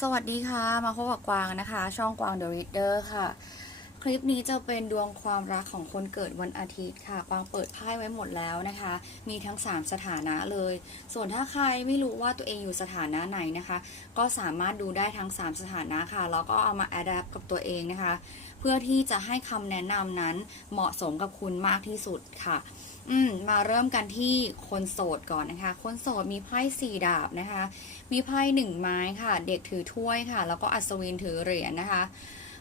สวัสดีค่ะ มาพบกับกวางนะคะ ช่องกวาง The Reader ค่ะ คลิปนี้จะเป็นดวงความรักของคนเกิดวันอาทิตย์ค่ะ กวางเปิดไพ่ไว้หมดแล้วนะคะ มีทั้ง 3 สถานะเลย ส่วนถ้าใครไม่รู้ว่าตัวเองอยู่สถานะไหนนะคะ ก็สามารถดูได้ทั้ง 3 สถานะค่ะ แล้วก็เอามา adapt กับตัวเองนะคะ เพื่อที่จะให้คำแนะนำนั้นเหมาะสมกับคุณมากที่สุดค่ะ อืมมาเริ่มกันที่คนโสดก่อนนะคะ คนโสดมีไพ่สี่ดาบนะคะ มีไพ่หนึ่งไม้ค่ะ เด็กถือถ้วยค่ะ แล้วก็อัศวินถือเหรียญนะคะ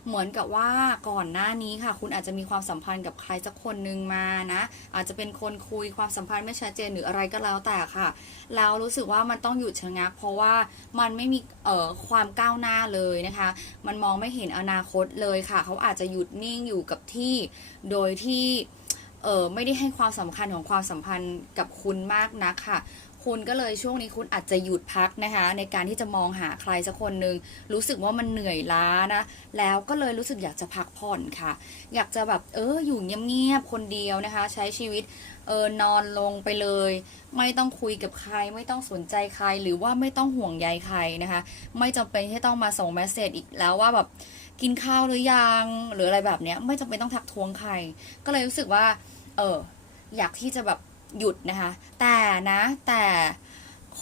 เหมือนกับว่าก่อนหน้านี้ค่ะ คุณอาจจะมีความสัมพันธ์กับใครสักคนหนึ่งมานะ อาจจะเป็นคนคุยความสัมพันธ์ไม่ชัดเจนหรืออะไรก็แล้วแต่ค่ะ แล้วรู้สึกว่ามันต้องหยุดชะงัก เพราะว่ามันไม่มีเอ่อความก้าวหน้าเลยนะคะ มันมองไม่เห็นอนาคตเลยค่ะ เขาอาจจะหยุดนิ่งอยู่กับที่ โดยที่ เออไม่ได้ให้ความสำคัญของความสัมพันธ์กับคุณมากนักค่ะ คุณก็เลยช่วงนี้คุณอาจจะหยุดพักนะคะ ในการที่จะมองหาใครสักคนหนึ่งรู้สึกว่ามันเหนื่อยล้านะ แล้วก็เลยรู้สึกอยากจะพักผ่อนค่ะ อยากจะแบบเอออยู่เงียบๆคนเดียวนะคะ ใช้ชีวิตเออนอนลงไปเลย ไม่ต้องคุยกับใคร ไม่ต้องสนใจใครหรือว่าไม่ต้องห่วงใยใครนะคะ ไม่จำเป็นที่ต้องมาส่งเมสเซจอีกแล้วว่าแบบกินข้าวหรือยังหรืออะไรแบบเนี้ยไม่จำเป็นต้องทักท้วงใคร ก็เลยรู้สึกว่า ออ อยากที่จะแบบหยุดนะคะ แต่นะ แต่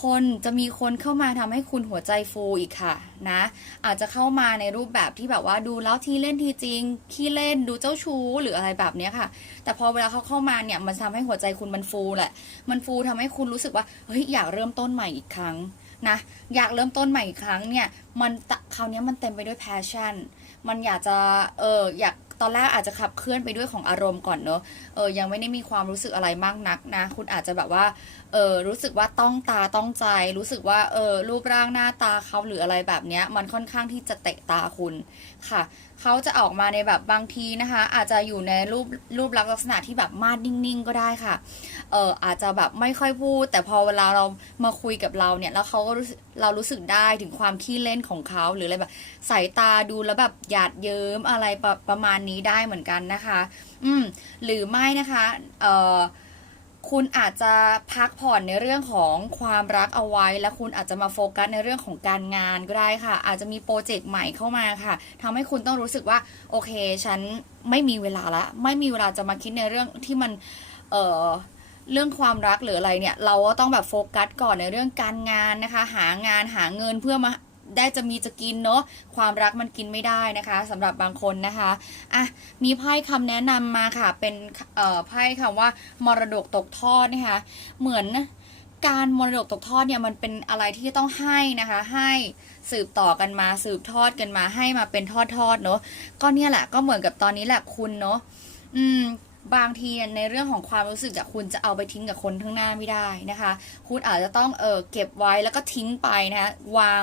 คนจะมีคนเข้ามาทำให้คุณหัวใจฟูอีกค่ะนะ อาจจะเข้ามาในรูปแบบที่แบบว่าดูแล้วทีเล่นทีจริงขี้เล่นดูเจ้าชู้หรืออะไรแบบเนี้ยค่ะ แต่พอเวลาเขาเข้ามาเนี่ยมันทำให้หัวใจคุณมันฟูแหละ มันฟูทำให้คุณรู้สึกว่าเฮ้ยอยากเริ่มต้นใหม่อีกครั้งนะอยากเริ่มต้นใหม่อีกครั้งเนี่ยมันคราวนี้มันเต็มไปด้วย passion มันอยากจะเอออยาก ตอนแรกอาจจะขับเคลื่อนไปด้วยของอารมณ์ก่อนเนอะเออยังไม่ได้มีความรู้สึกอะไรมากนักนะ คุณอาจจะแบบว่าเออรู้สึกว่าต้องตาต้องใจ รู้สึกว่าเออรูปร่างหน้าตาเขาหรืออะไรแบบเนี้ย มันค่อนข้างที่จะเตะตาคุณค่ะ เขาจะออกมาในแบบบางทีนะคะ อาจจะอยู่ในรูปรูปลักษณะที่แบบมาดนิ่งๆ ก็ได้ค่ะ เอออาจจะแบบไม่ค่อยพูด แต่พอเวลาเรามาคุยกับเราเนี่ย แล้วเขาก็รู้เรารู้สึกได้ถึงความขี้เล่นของเขาหรืออะไรแบบสายตาดูแล้วแบบหยาดเยิ้มอะไรประประมาณนี้ได้เหมือนกันนะคะ อืมหรือไม่นะคะ เออ คุณอาจจะพักผ่อนในเรื่องของความรักเอาไว้ และคุณอาจจะมาโฟกัสในเรื่องของการงานก็ได้ค่ะ อาจจะมีโปรเจกต์ใหม่เข้ามาค่ะทำให้คุณต้องรู้สึกว่าโอเค ฉันไม่มีเวลาละ ไม่มีเวลาจะมาคิดในเรื่องที่มันเออเรื่องความรักหรืออะไรเนี่ย เราก็ต้องแบบโฟกัสก่อนในเรื่องการงานนะคะ หางานหาเงินเพื่อมา ได้จะมีจะกินเนาะความรักมันกินไม่ได้นะคะสำหรับบางคนนะคะอะมีไพ่คำแนะนำมาค่ะ เป็นเอ่อไพ่คำว่ามรดกตกทอดนะคะ เหมือนการมรดกตกทอดเนี่ยมันเป็นอะไรที่ต้องให้นะคะ ให้สืบต่อกันมาสืบทอดกันมาให้มาเป็นทอดทอดๆเนาะก็เนี่ยแหละก็เหมือนกับตอนนี้แหละคุณเนาะอืมบางทีในเรื่องของความรู้สึกอะคุณจะเอาไปทิ้งกับคนข้างหน้าไม่ได้นะคะ คุณอาจจะต้องเออเก็บไว้แล้วก็ทิ้งไปนะคะวาง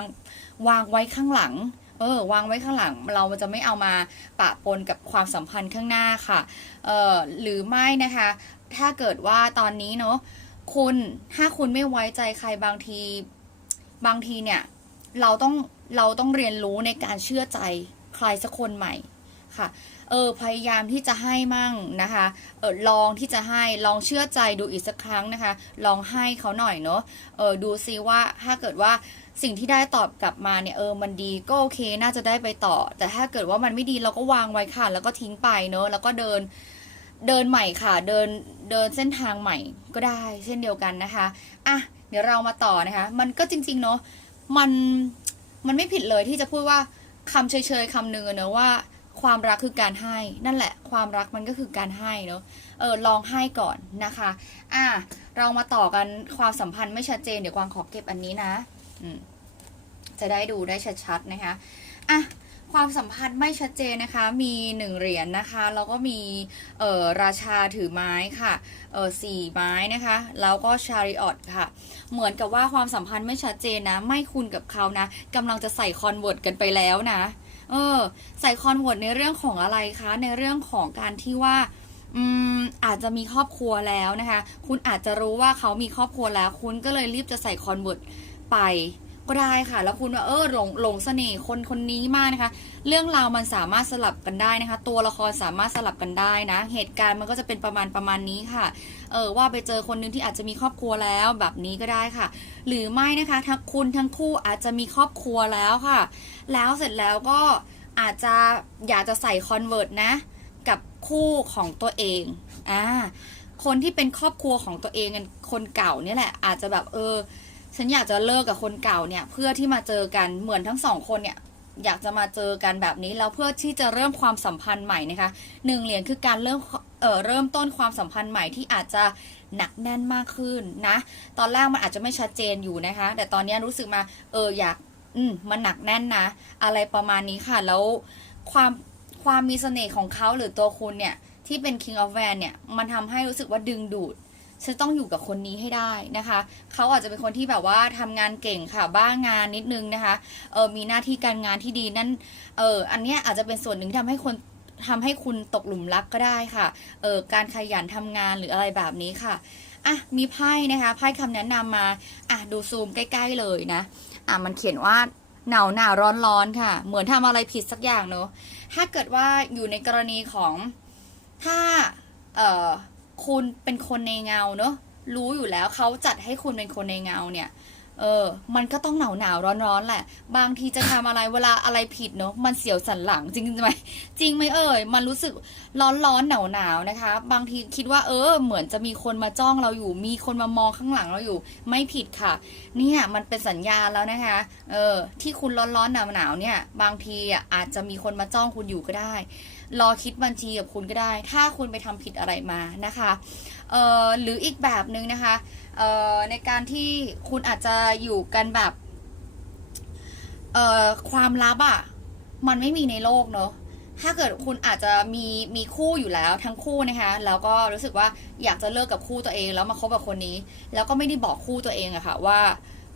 วางไว้ข้างหลัง เออ วางไว้ข้างหลัง เราจะไม่เอามาปะปนกับความสัมพันธ์ข้างหน้าค่ะ เออหรือไม่นะคะ ถ้าเกิดว่าตอนนี้เนาะ คุณ ถ้าคุณไม่ไว้ใจใครบางที บางทีเนี่ย เราต้อง เราต้องเรียนรู้ในการเชื่อใจใครสักคนใหม่ ค่ะ เออพยายามที่จะให้มั่งนะคะ เออลองที่จะให้ลองเชื่อใจดูอีกสักครั้งนะคะ ลองให้เขาหน่อยเนาะ เออดูซิว่าถ้าเกิดว่าสิ่งที่ได้ตอบกลับมาเนี่ยเออมันดีก็โอเคน่าจะได้ไปต่อ แต่ถ้าเกิดว่ามันไม่ดีเราก็วางไว้ค่ะ แล้วก็ทิ้งไปเนาะแล้วก็เดินเดินใหม่ค่ะ เดินเดินเส้นทางใหม่ก็ได้ เช่นเดียวกันนะคะอะเดี๋ยวเรามาต่อนะคะ มันก็จริง ๆ เนาะมันมันไม่ผิดเลยที่จะพูดว่าคำเฉยๆคำหนึ่งอเนอะว่า ความรักคือการให้ นั่นแหละ ความรักมันก็คือการให้เนอะเออลองให้ก่อนนะคะ อะเรามาต่อกันความสัมพันธ์ไม่ชัดเจนเดี๋ยวกวางขอเก็บอันนี้นะอืมจะได้ดูได้ชัดๆนะคะอะความสัมพันธ์ไม่ชัดเจนนะคะ มีหนึ่งเหรียญนะคะ แล้วก็มีเอ่อราชาถือไม้ค่ะ เออสี่ไม้นะคะ แล้วก็ชาริออตค่ะ เหมือนกับว่าความสัมพันธ์ไม่ชัดเจนนะ ไม่คุณกับเขานะกำลังจะใส่คอนเวิร์ตกันไปแล้วนะ เออ ใส่คอนเวิร์ตในเรื่องของอะไรคะ ในเรื่องของการที่ว่าอืมอาจจะมีครอบครัวแล้วนะคะ คุณอาจจะรู้ว่าเขามีครอบครัวแล้ว คุณก็เลยรีบจะใส่คอนเวิร์ตไป ก็ได้ค่ะ แล้วคุณว่าเออหลงหลงเสน่ห์คนคนนี้มากนะคะ เรื่องราวมันสามารถสลับกันได้นะคะ ตัวละครสามารถสลับกันได้นะ เหตุการณ์มันก็จะเป็นประมาณประมาณนี้ค่ะ เออว่าไปเจอคนนึงที่อาจจะมีครอบครัวแล้วแบบนี้ก็ได้ค่ะ หรือไม่นะคะทั้งคุณทั้งคู่อาจจะมีครอบครัวแล้วค่ะ แล้วเสร็จแล้วก็อาจจะอยากจะใส่คอนเวิร์ตนะ กับคู่ของตัวเองอ่าคนที่เป็นครอบครัวของตัวเองกันคนเก่าเนี่ยแหละ อาจจะแบบเออ ฉันอยากจะเลิกกับคนเก่าเนี่ย เพื่อที่มาเจอกันเหมือนทั้งสองคนเนี่ยอยากจะมาเจอกันแบบนี้แล้วเพื่อที่จะเริ่มความสัมพันธ์ใหม่นะคะหนึ่งเหรียญคือการเริ่มเอ่อเริ่มต้นความสัมพันธ์ใหม่ที่อาจจะหนักแน่นมากขึ้นนะ ตอนแรกมันอาจจะไม่ชัดเจนอยู่นะคะ แต่ตอนนี้รู้สึกมาเอออยากอืมมันหนักแน่นนะ อะไรประมาณนี้ค่ะ แล้วความความมีเสน่ห์ของเขาหรือตัวคุณเนี่ย ที่เป็น King of Van เนี่ย มันทำให้รู้สึกว่าดึงดูด ฉันต้องอยู่กับคนนี้ให้ได้นะคะ เขาอาจจะเป็นคนที่แบบว่าทำงานเก่งค่ะ บ้างานนิดนึงนะคะ เออมีหน้าที่การงานที่ดีนั่น เอออันเนี้ยอาจจะเป็นส่วนหนึ่งที่ทำให้คนทำให้คุณตกหลุมรักก็ได้ค่ะ เออการขยันทำงานหรืออะไรแบบนี้ค่ะ อะ มีไพ่นะคะไพ่คำแนะนำมา อะดูซูมใกล้ ๆเลยนะ อะมันเขียนว่าหนาวหนาวร้อนร้อนๆค่ะ เหมือนทำอะไรผิดสักอย่างเนอะถ้าเกิดว่าอยู่ในกรณีของถ้า เอ่อ คุณเป็นคนในเงาเนอะรู้อยู่แล้วเขาจัดให้คุณเป็นคนในเงาเนี่ย เออ มันก็ต้องหนาวหนาวร้อนร้อนแหละ บางทีจะทำอะไรเวลาอะไรผิดเนอะมันเสียวสันหลังจริงไหมจริงไหมเอ่ยมันรู้สึกร้อนร้อนหนาวหนาวนะคะ บางทีคิดว่าเออ เหมือนจะมีคนมาจ้องเราอยู่ มีคนมามองข้างหลังเราอยู่ ไม่ผิดค่ะ เนี่ยมันเป็นสัญญาณแล้วนะคะ เออ ที่คุณร้อนร้อนหนาวหนาวเนี่ย บางทีอาจจะมีคนมาจ้องคุณอยู่ก็ได้ รอคิดบัญชีกับคุณก็ได้ ถ้าคุณไปทำผิดอะไรมานะคะเอ่อหรืออีกแบบหนึ่งนะคะเอ่อในการที่คุณอาจจะอยู่กันแบบเอ่อความลับอะ่ะมันไม่มีในโลกเนอะถ้าเกิดคุณอาจจะมีมีคู่อยู่แล้วทั้งคู่นะคะแล้วก็รู้สึกว่าอยากจะเลิกกับคู่ตัวเอง แล้วมาคบกับคนนี้ แล้วก็ไม่ได้บอกคู่ตัวเองอะค่ะว่า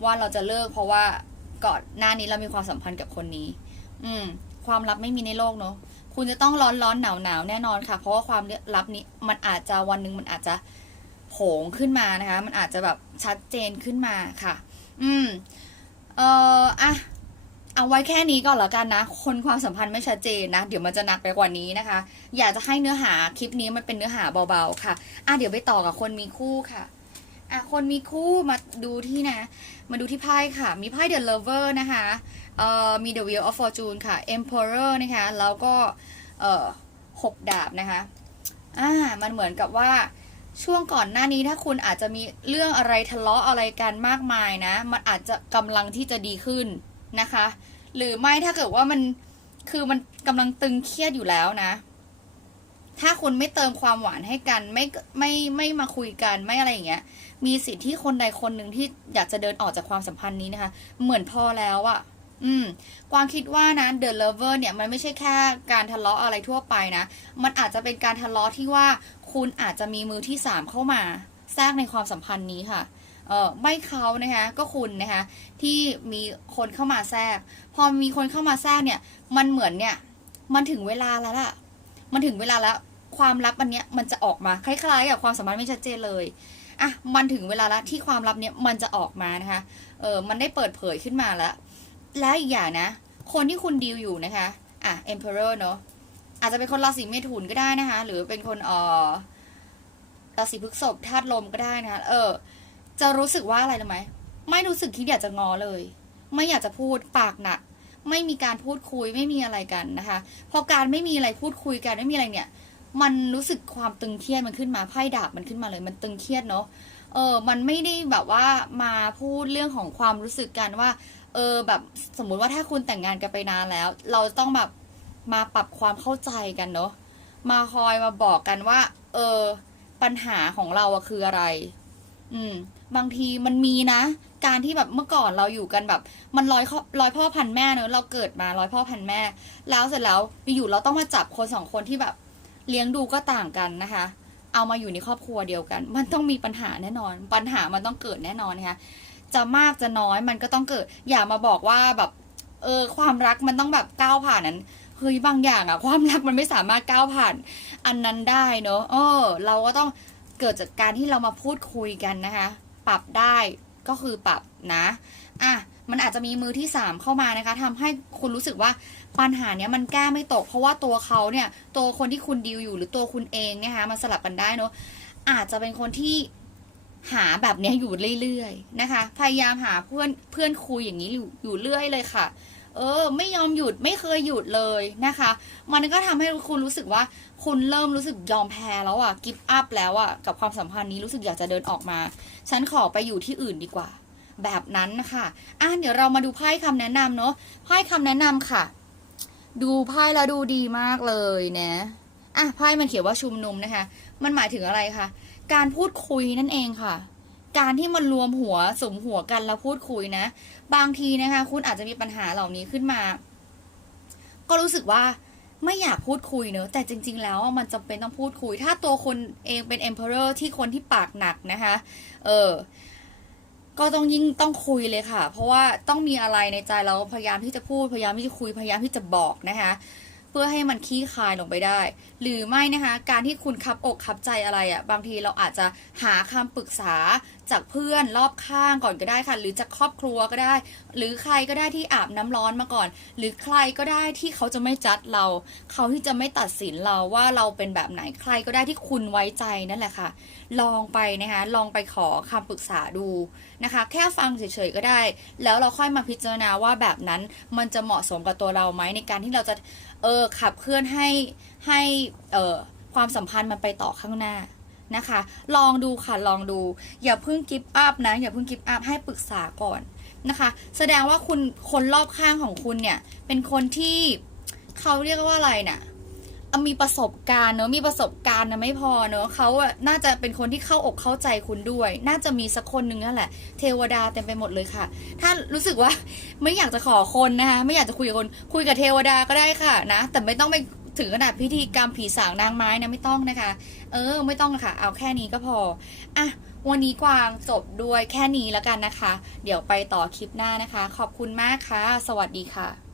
ว่าเราจะเลิกเพราะว่าก่อนหน้านี้เรามีความสัมพันธ์กับคนนี้ อืม ความลับไม่มีในโลกเนอะ คุณจะต้องร้อนร้อนหนาวหนาวแน่นอนค่ะ เพราะว่าความลับนี้มันอาจจะวันหนึ่งมันอาจจะโผงขึ้นมานะคะ มันอาจจะแบบชัดเจนขึ้นมาค่ะ อืม เอ่ออะเอาไว้แค่นี้ก่อนแล้วกันนะ คนความสัมพันธ์ไม่ชัดเจนนะ เดี๋ยวมันจะหนักไปกว่านี้นะคะ อยากจะให้เนื้อหาคลิปนี้มันเป็นเนื้อหาเบาๆค่ะ อะเดี๋ยวไปต่อกับคนมีคู่ค่ะ อะคนมีคู่มาดูที่นะ มาดูที่ไพ่ค่ะ มีไพ่ The Lover นะคะเอ่อมี The Wheel of Fortune ค่ะ Emperor นะคะ แล้วก็เอ่อหกดาบนะคะ อ่า มันเหมือนกับว่าช่วงก่อนหน้านี้ถ้าคุณอาจจะมีเรื่องอะไรทะเลาะอะไรกันมากมายนะ มันอาจจะกำลังที่จะดีขึ้นนะคะ หรือไม่ถ้าเกิดว่ามันคือมันกำลังตึงเครียดอยู่แล้วนะ ถ้าคุณไม่เติมความหวานให้กัน ไม่ไม่ไม่มาคุยกันไม่อะไรอย่างเงี้ย มีสิทธิ์ที่คนใดคนหนึ่งที่อยากจะเดินออกจากความสัมพันธ์นี้นะคะ เหมือนพอแล้วอะอืมกวางคิดว่านะ The Lover เนี่ยมันไม่ใช่แค่การทะเลาะอะไรทั่วไปนะ มันอาจจะเป็นการทะเลาะที่ว่าคุณอาจจะมีมือที่สามเข้ามาแทรกในความสัมพันธ์นี้ค่ะเออไม่เขานะคะก็คุณนะคะที่มีคนเข้ามาแทรก พอมีคนเข้ามาแทรกเนี่ย มันเหมือนเนี่ย มันถึงเวลาแล้วล่ะ มันถึงเวลาแล้ว ความลับอันเนี้ยมันจะออกมาคล้ายๆกับความสัมพันธ์ไม่ชัดเจนเลยอะมันถึงเวลาล้วที่ความลับเนี้ยมันจะออกมานะคะเออมันได้เปิดเผยขึ้นมาแล้ว และอีกอย่างนะ คนที่คุณดีลอยู่นะคะอะ emperor เนอะอาจจะเป็นคนราศีเมถุนก็ได้นะคะ หรือเป็นคนเอ่อราศีพฤษภธาตุลมก็ได้นะคะเออ จะรู้สึกว่าอะไรรู้ไหมไม่รู้สึกที่อยากจะงอเลย ไม่อยากจะพูดปากหนักไม่มีการพูดคุยไม่มีอะไรกันนะคะ พอการไม่มีอะไรพูดคุยกันไม่มีอะไรเนี่ย มันรู้สึกความตึงเครียดมันขึ้นมาไพ่ดาบมันขึ้นมาเลยมันตึงเครียดเนาะเออมันไม่ได้แบบว่ามาพูดเรื่องของความรู้สึกกันว่า เออแบบสมมุติว่าถ้าคุณแต่งงานกันไปนานแล้ว เราต้องแบบมาปรับความเข้าใจกันเนาะมาคอยมาบอกกันว่า เออ ปัญหาของเราอะคืออะไร อืม บางทีมันมีนะ การที่แบบเมื่อก่อนเราอยู่กันแบบ มันร้อยข้อร้อยพ่อพันแม่เนอะเราเกิดมาร้อยพ่อพันแม่ แล้วเสร็จแล้วอยู่เราต้องมาจับคนสองคนที่แบบ เลี้ยงดูก็ต่างกันนะคะ เอามาอยู่ในครอบครัวเดียวกัน มันต้องมีปัญหาแน่นอน ปัญหามันต้องเกิดแน่นอนนะคะจะมากจะน้อยมันก็ต้องเกิด อย่ามาบอกว่าแบบเออความรักมันต้องแบบก้าวผ่านนั้นเฮ้ยบางอย่างอะความรักมันไม่สามารถก้าวผ่าน อันนั้นได้เนอะเออ เราก็ต้องเกิดจากการที่เรามาพูดคุยกันนะคะ ปรับได้ก็คือปรับนะอะ มันอาจจะมีมือที่สามเข้ามานะคะทำให้คุณรู้สึกว่าปัญหาเนี้ยมันแก้ไม่ตก เพราะว่าตัวเขาเนี่ยตัวคนที่คุณดีลอยู่หรือตัวคุณเองเนี่ยคะมันสลับกันได้เนอะอาจจะเป็นคนที่หาแบบเนี้ยอยู่เรื่อยๆนะคะ พยายามหาเพื่อนเพื่อนคุยอย่างนี้อยู่อยู่เรื่อยเลยค่ะ เออ ไม่ยอมหยุดไม่เคยหยุดเลยนะคะ มันก็ทำให้คุณรู้สึกว่าคุณเริ่มรู้สึกยอมแพ้แล้วอะกิฟต์อัพแล้วอะกับความสัมพันธ์นี้รู้สึกอยากจะเดินออกมา ฉันขอไปอยู่ที่อื่นดีกว่า แบบนั้นนะคะอะเดี๋ยวเรามาดูไพ่คำแนะนำเนาะไพ่คำแนะนำค่ะ ดูไพ่แล้วดูดีมากเลยนะอะไพ่มันเขียนว่าชุมนุมนะคะ มันหมายถึงอะไรคะการพูดคุยนั่นเองค่ะ การที่มันรวมหัวสมหัวกันแล้วพูดคุยนะ บางทีนะคะ คุณอาจจะมีปัญหาเหล่านี้ขึ้นมา ก็รู้สึกว่าไม่อยากพูดคุยเนอะแต่จริง ๆ แล้วมันจำเป็นต้องพูดคุย ถ้าตัวคนเองเป็น emperor ที่คนที่ปากหนักนะคะ เออ ก็ต้องยิ่งต้องคุยเลยค่ะ เพราะว่าต้องมีอะไรในใจเราพยายามที่จะพูดพยายามที่จะคุยพยายามที่จะบอกนะคะ เพื่อให้มันขี้คายลงไปได้ หรือไม่นะคะ การที่คุณคับอกคับใจอะไรอะ่ะ บางทีเราอาจจะหาคำปรึกษาจากเพื่อนรอบข้างก่อนก็ได้ค่ะ หรือจากครอบครัวก็ได้ หรือใครก็ได้ที่อาบน้ำร้อนมาก่อน หรือใครก็ได้ที่เขาจะไม่จัดเรา เขาที่จะไม่ตัดสินเราว่าเราเป็นแบบไหนใครก็ได้ที่คุณไว้ใจนั่นแหละค่ะ ลองไปนะคะ ลองไปขอคำปรึกษาดูนะคะ แค่ฟังเฉยๆก็ได้ แล้วเราค่อยมาพิจารณาว่าแบบนั้นมันจะเหมาะสมกับตัวเราไหมในการที่เราจะเออขับเคลื่อนให้ให้เออความสัมพันธ์มันไปต่อข้างหน้านะคะ ลองดูค่ะลองดู อย่าเพิ่งกิฟต์อัพนะ อย่าเพิ่งกิฟต์อัพให้ปรึกษาก่อนนะคะ แสดงว่าคุณคนรอบข้างของคุณเนี่ย เป็นคนที่เขาเรียกว่าอะไรนะ่ะ มีประสบการณ์เนอะมีประสบการณ์นะไม่พอเนอะเขาอะน่าจะเป็นคนที่เข้าอกเข้าใจคุณด้วย น่าจะมีสักคนหนึ่งนั่นแหละ เทวดาเต็มไปหมดเลยค่ะ ถ้ารู้สึกว่าไม่อยากจะขอคนนะคะไม่อยากจะคุยกับคน คุยกับเทวดาก็ได้ค่ะนะแต่ไม่ต้องไปถึงขนาดพิธีกรรมผีสางนางไม้นะไม่ต้องนะคะ เออ ไม่ต้องค่ะ เอาแค่นี้ก็พออะวันนี้กวางจบด้วยแค่นี้แล้วกันนะคะ เดี๋ยวไปต่อคลิปหน้านะคะ ขอบคุณมากค่ะ สวัสดีค่ะ